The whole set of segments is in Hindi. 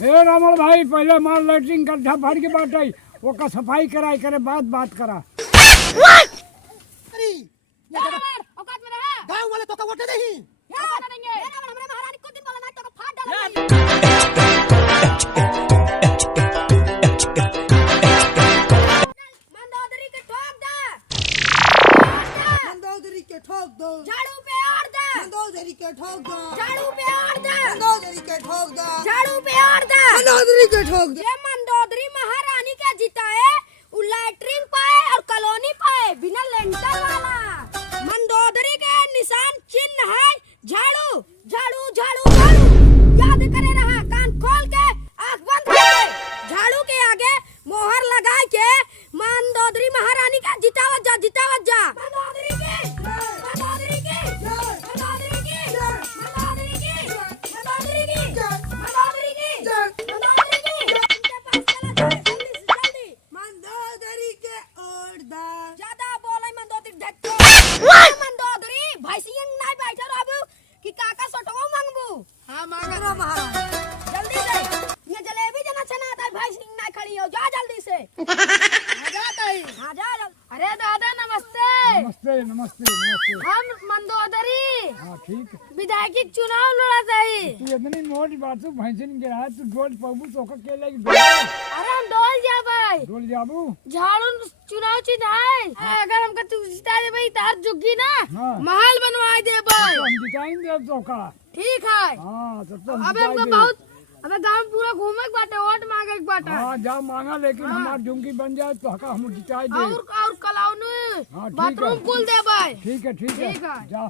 हे रामल भाई पहले मार लेटरिन गड्ढा भर के बाटे ओका सफाई कराई करे बात करा। अरे ये औकात में रहा गांव वाले तो का वोट नहीं देंगे हमरा महारानी को दिन बोला ना तो फाड़ डालेंगे। मंदोदरी के ठोक दो झाड़ू पे और दे मंदोदरी के ठोक दो झाड़ू पे और दे मंदोदरी के ठोक दो झाड़ू पे और दे मंदोदरी के ठोक दो। ये मंदोदरी महारानी के जिताए उ लैट्रिन पाए और कॉलोनी पाए बिना लेंटर वाला। मंदोदरी के निशान चिन्ह है झाड़ू झाड़ू झाड़ू झाड़ू। याद करे रहा कान खोल के आंख बंद करके झाड़ू के आगे मोहर लगा के मंदोदरी महारानी का जितावत जा मंदोदरी के मंदोदरी के मंदोदरी के मंदोदरी के मंदोदरी के मंदोदरी के मंदोदरी के जल्दी मंदोदरी के और दा ज्यादा बोले मंदोदरी ढक्को मंदोदरी भैंसियन नहीं बैठो बाबू कि काका सोटवा मांगबू। हां मांग रो महाराज जल्दी से ये जलेबी जना छना आता भैंसियन नहीं खड़ी हो जा जल्दी से आ जा अरे दादा नमस्ते नमस्ते नमस्ते नमस्ते। हम मंदोदरी हाँ ठीक विधायकी चुनाव लड़ा चाहिए। तू इतनी मोटी बात तू भैंसिन गिरा तू डोल पबू तो का के लगी अरे हम डोल जा भाई डोल जाबू झाड़ू चुनाव चिन्ह है अगर हमका तू जिता दे भाई तार जुगी ना हाँ। महल बनवाई दे भाई हम जिताएंगे तो का ठीक है। हाँ तब तो अबे हमको बहुत अबे गांव पूरा घूमे के बाटे वोट मांगे के बाटे। हाँ जा मांगा लेकिन हमार झुमकी बन जाए तो हका हम जिताए दे और कलाउनु हाँ, ठीक बाथरूम है। खोल दे भाई। ठीक है ठीक है। जा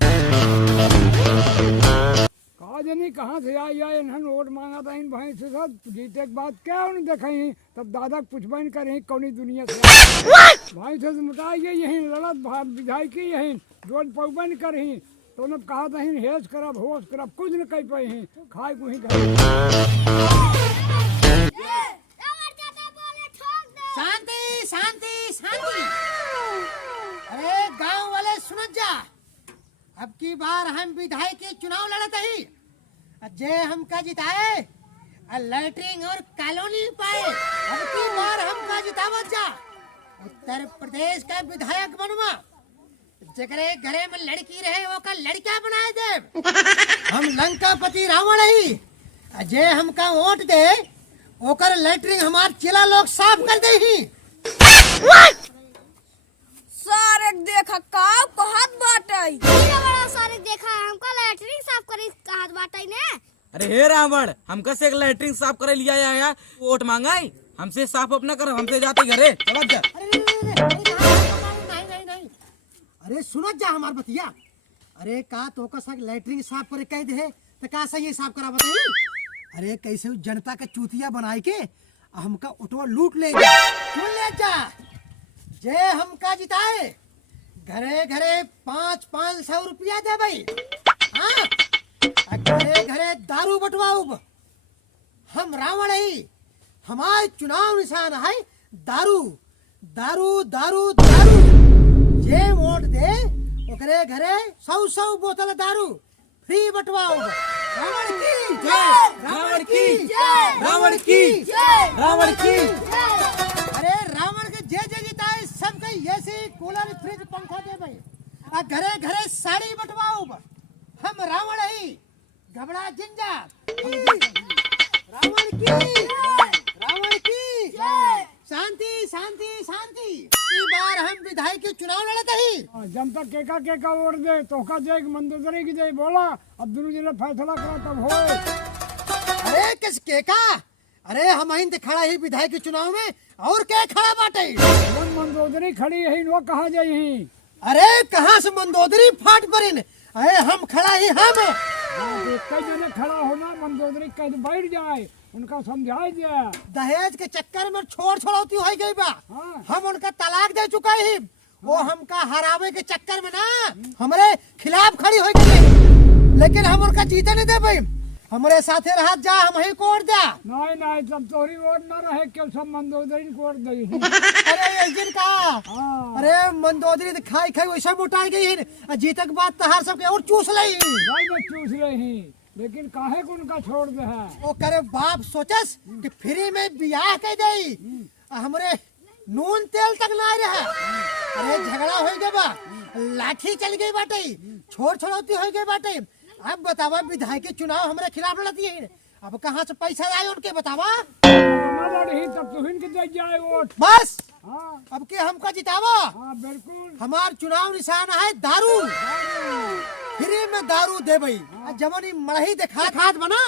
कहा जनी कहाँ से आई इन्हन वोट मांगा था इन भाई से सब जीते के बाद क्या उन्हें देखी तब दादा पुछबन करे कौनी दुनिया से भाई से मुटाई गई यही लड़त विधायकी यही रोज पौबन करही तो उन्हें कहा था हेस करब होश करब कुछ न कह पाई खाए को ही शांति शांति शांति। अरे गांव वाले सुन जा अब की बार हम विधायक के चुनाव लड़त ही जे हमका जिताए लैट्रिन और कॉलोनी पाए अब की बार हमका जितावत जा उत्तर प्रदेश का विधायक बनवा जगरे घरे में लड़की रहे वो का लड़का बनाए दे। हम लंकापति रावण ही जे हमका वोट दे ओकर लैट्रिन हमार चिला लोग साफ कर दे ही। सारे देखा का कहत बाटे ये बड़ा सारे देखा हमका लैट्रिन साफ करे कहत बाटे ने। अरे हे रावण हमका से एक लैट्रिन साफ करे लिया आया वोट मांगाई हमसे साफ अपना कर हमसे जाते घरे समझ जा। नहीं अरे सुनो जा हमार बतिया अरे का तो का साथ लैट्रिन साफ करे कह दे तो का सही साफ करा बताई। अरे कैसे जनता का चूतिया बनाए के हमका ऑटो लूट ले जा जे हमका जिताए घरे घरे 500 रुपया दे भाई। हाँ घरे घरे दारू बटवाऊ हम रावण ही हमारे चुनाव निशान है दारू दारू दारू दारू जे वोट दे ओकरे घरे 100 बोतल दारू फ्री बटवाओ। रावण की जय रावण की रावण की रावण की। अरे रावण के जे जे जिताए सब के ऐसे कूलर फ्रिज पंखा दे भाई घरे घरे साड़ी बटवाओ हम रावण ही घबरा जिंजा। रावण की शांति शांति शांति। इस बार हम विधायक के चुनाव लड़ते ही जनता केका वोट दे तो का दे मंदोदरी की दे बोला अब दोनों जिले फैसला करा तब हो। अरे किस केका अरे हम अहिं खड़ा ही विधायक के चुनाव में और क्या खड़ा बाटे मंदोदरी खड़ी है वो कहा जाई। अरे कहाँ से मंदोदरी फाट परिन अरे हम खड़ा ही हम कई जने खड़ा होना मंदोदरी कहीं बैठ जाए उनका समझाई दिया दहेज के चक्कर में छोड़ती हो गई बा। हाँ। हम उनका तलाक दे चुका ही वो हमका हरावे के चक्कर में ना हमारे खिलाफ खड़ी हो गई लेकिन हम उनका जीते नहीं दे भाई हमारे साथे रहा जा हम ही कोड दे नहीं सब तोरी वोट न रहे क्यों सब मंदोदरी कोड दे। अरे इस दिन का हाँ। अरे मंदोदरी तो खाई खाई वैसा मोटाई गई है जीतक बात तहार सबके और चूस लई भाई मैं चूस रही लेकिन काहे को उनका छोड़ दे है। ओ करे बाप सोचस कि फ्री में बियाह कह दई, हमरे नून तेल तक ना रहा। अरे झगड़ा हो गया बा, लाठी चल गई बाटे, छोड़ छोड़ौती हो गई बाटे। अब बतावा विधायक के चुनाव हमारे खिलाफ लड़ती है, अब कहाँ से पैसा आए उनके बतावा। ही तब तो इनके दे जाए वोट। बस हाँ अब के हमका जितावा। हाँ बिल्कुल। हमार चुनाव निशान है दारू, फ्री में दारू दे भाई। जमनी मड़ही देखा खाद बना,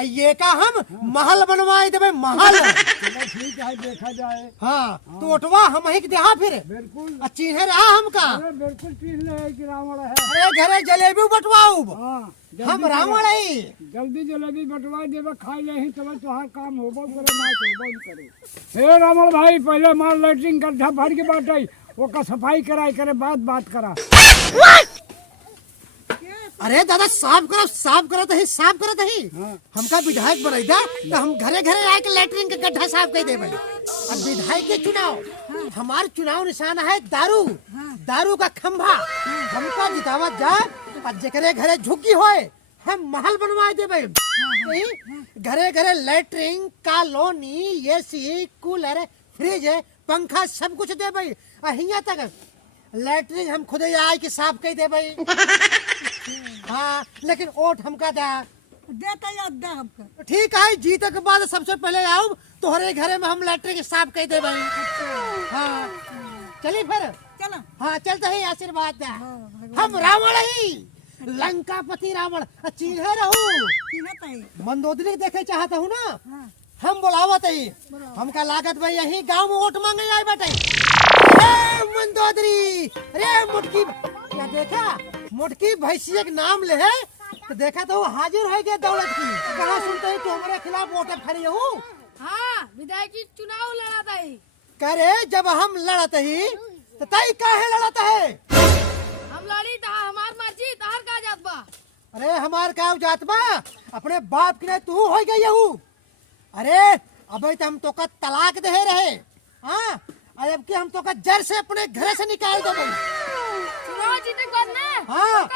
ये का हम महल बनवाए दे महल। चलो ठीक है देखा जाए। हाँ तो ओटवा हम ही के देहा फिर बिल्कुल। चिन्हे रहा हमका। अरे बिल्कुल चीज है कि रावण है। अरे घरे जलेबी बटवाऊ, हाँ हम रावण है। जल्दी जलेबी बटवा देवे, खाई ले तब तोहार काम होबो करे ना होबो करे। हे रावण भाई पहले मार लैट्रिन गड्ढा भर के बाटे, ओका सफाई कराई करे बात करा। अरे दादा साफ करत ही हमका विधायक बनाई दा तो हम घरे घरे आके लैट्रिन के गड्ढा साफ कर दे भाई। अब विधायक के चुनाव, हमार चुनाव निशान है दारू, दारू का खंभा हमका जितावा जा। और जेकरे घरे झुग्गी होए हम महल बनवाए दे भाई। घरे घरे latrine, colony, AC, cooler, fridge, पंखा सब कुछ दे भाई। हिया तक लैट्रिन हम खुद ही आए के साफ कर दे भाई। हाँ लेकिन वोट हमका देता हमका। ठीक है जीत के बाद सबसे पहले आओ तोहरे घरे में हम लैट्रिन साफ कर दे भाई। हाँ चलिए फिर चलो। हाँ चलते ही आशीर्वाद दे। हम रावण ही लंकापति रावण चिन्हे रहू। मंदोदरी देखे चाहता हूँ ना, हम बुलावत ही हमका लागत भाई यही गांव में वोट मांगे आए बेटे। मंदोदरी अरे मुटकी क्या देखा, मुटकी भैंसी एक नाम ले है तो देखा तो हाजिर हो गया दौलत की। कहाँ सुनते ही तो हमारे खिलाफ वोट खड़ी हूँ। हाँ विधायक की चुनाव लड़ा था। करे जब हम लड़त ही तो तई काहे लड़त है। हम लड़ी था, हमार मर्जी तार का जात बा। अरे हमार का जात बा, अपने बाप की नहीं तू हो गई हूँ। अरे अबे तो हम तो का तलाक दे रहे। हाँ अब के हम तो का जड़ से अपने घर से निकाल दे भाई। चुनाव जीते बाद ना हाँ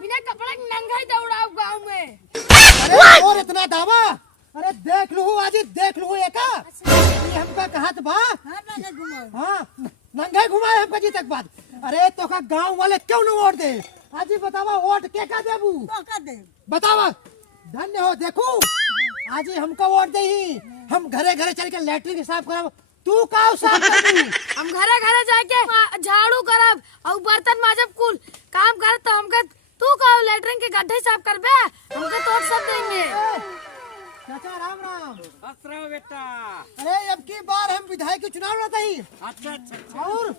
बिना कपड़े नंगा ही दौड़ाओ गांव में। अरे और इतना दावा, अरे देख लू आज देख लू ये का ये हमका कहा बा। हाँ नंगा घुमाए हमका जी तक बाद। अरे तो का गांव वाले क्यों न वोट दे। आज ही बतावा वोट के का देबू बतावा। धन्य हो देखू आज ही हमका वोट दे ही हम घरे घरे चल के लैट्रिन साफ करब, तू का साफ कर। हम घरे घरे जाके झाड़ू करब और बर्तन माजब, कुल काम कर तो हमका तू का लैट्रिन के गड्ढे साफ करबे, हमका तो सब देंगे। चाचा राम राम। बस रहो बेटा। अरे अब की बार हम विधायक के चुनाव लड़ते ही। अच्छा और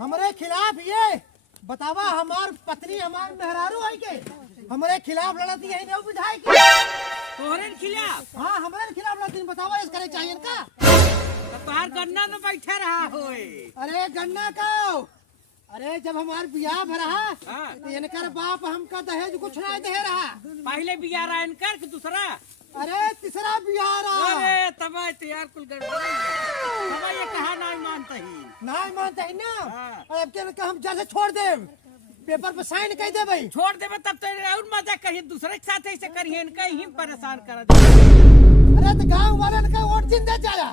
हमारे खिलाफ ये बतावा हमार पत्नी हमार मेहरारू है के हमारे खिलाफ लड़ती है ना विधायक तोहरे खिलाफ। हाँ हमारे खिलाफ लड़ती है, बतावा इस करे चाहिए इनका। तोहार गन्ना में बैठे रहा होए। अरे गन्ना का अरे जब हमार बियाह भरा हाँ। तो इनकर बाप हमका दहेज कुछ नहीं दे रहा। पहले बिया रहा इनकर कि दूसरा। अरे तीसरा बियाह रहा। अरे तब तैयार कुल गड़बड़ तब ये कहा नहीं मानता ही। नहीं मानते है ना। हाँ। और अब के हम जैसे छोड़ दे पेपर पे साइन कर दे भाई। छोड़ देवे तब तो और मजा करिए, दूसरे के साथ ऐसे करिए, इनका ही परेशान कर। अरे तो गाँव वाले का वोट जिंदा जाया।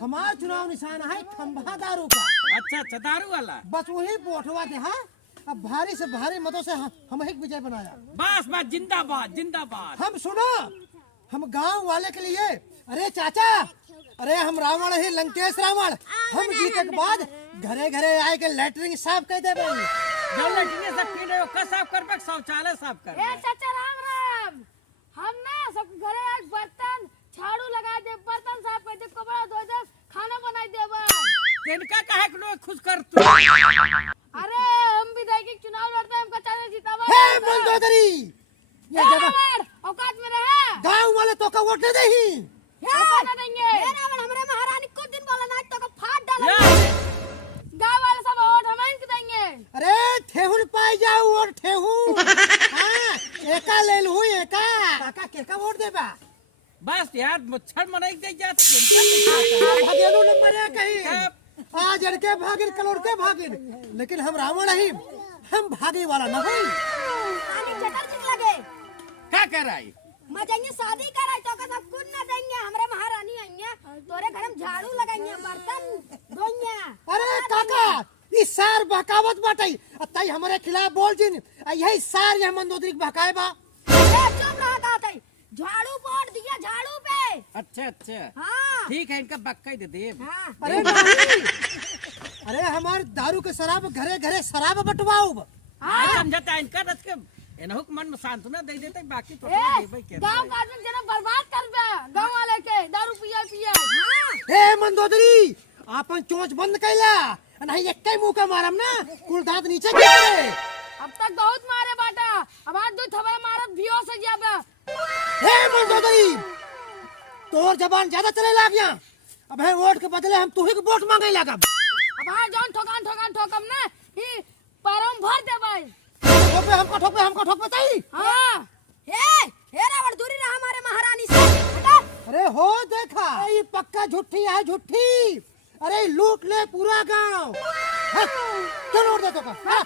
हमारा चुनाव निशान है खंभा दारू का। अच्छा दारू वाला। बस वही वोटवा दे। हाँ अब भारी से भारी मतों से हम ही विजय बनाया। बस जिंदाबाद जिंदाबाद। हम सुनो हम गांव वाले के लिए। अरे चाचा अरे हम रावण ही लंकेश रावण। हम जीते के बाद घरे घरे आए के लैट्रिन साफ कर दे भाई। जब लैट्रिन साफ कर दे साफ कर, शौचालय साफ कर। ए चाचा राम राम। हम ना सब घरे आज बर्तन झाड़ू लगा दे, बर्तन साफ कर दे, कपड़ा धो दे, खाना बनाई दे। इनका काहे को खुश कर तू। अरे हम विधायक के चुनाव लड़ते हैं, हमका चाचा जीतावा। हे मंदोदरी ये जगह औकात में रहे। गांव वाले तो का वोट दे ही। औकात न देंगे। हे रावण हमरे महारानी को दिन बोला ना तो का फाड़ डालेंगे। गांव वाले सब वोट हम इनके देंगे। अरे ठेहुन पाई जाओ और ठेहुन। हाँ एका ले लू एका काका के का वोट देबा। बस यार मच्छर मनाई दे जात। भागेलू नंबर है कहीं आज अड़के भागिन कलोड़ के भागिन, लेकिन हम रावण ही हम भागे वाला न होई। पानी चटर चिक लगे। का कर रही मजाइए शादी कराई तो का सब कुछ न देंगे हमरे महारानी आइए तोरे घर में झाड़ू लगाइए बर्तन धोइए। अरे काका इस सार बहकावत बाटई तई हमारे खिलाफ बोल जिन यही सार ये मंदोदरी के बहकाए बा। अरे चुप रहा कहते झाड़ू पोड़ दिया झाड़ू पे। अच्छा अच्छा हाँ ठीक है इनका बक्का दे दे। हाँ अरे नहीं अरे हमार दारू के शराब घरे घरे शराब बटवाओ हाँ समझता है इनका रथ के इनहुक मन में सांत्वना दे देते बाकी तो गांव का आदमी जना बर्बाद कर बे गांव वाले के दारू पिया पिया। हाँ हे मंदोदरी आपन चोंच बंद कैला नहीं एक मुंह का मारम ना कुल दांत नीचे गिरे। अब तक बहुत मारे बाटा अब आज दो थबड़ा मारत भियो से जाबे। हे मंदोदरी तोर जबान ज्यादा चले लाग गया अब है वोट के बदले हम तुही के वोट मांगे लागब। अब आज जौन ठोकान ठोकम ना ही पैरों में भर दे भाई। हमको ठोक बताई। हाँ हे रावण दूरी रहा हमारे महारानी से हटा। अरे हो देखा ये पक्का झूठी है झूठी। अरे लूट ले पूरा गांव। चलो उड़ दे तो का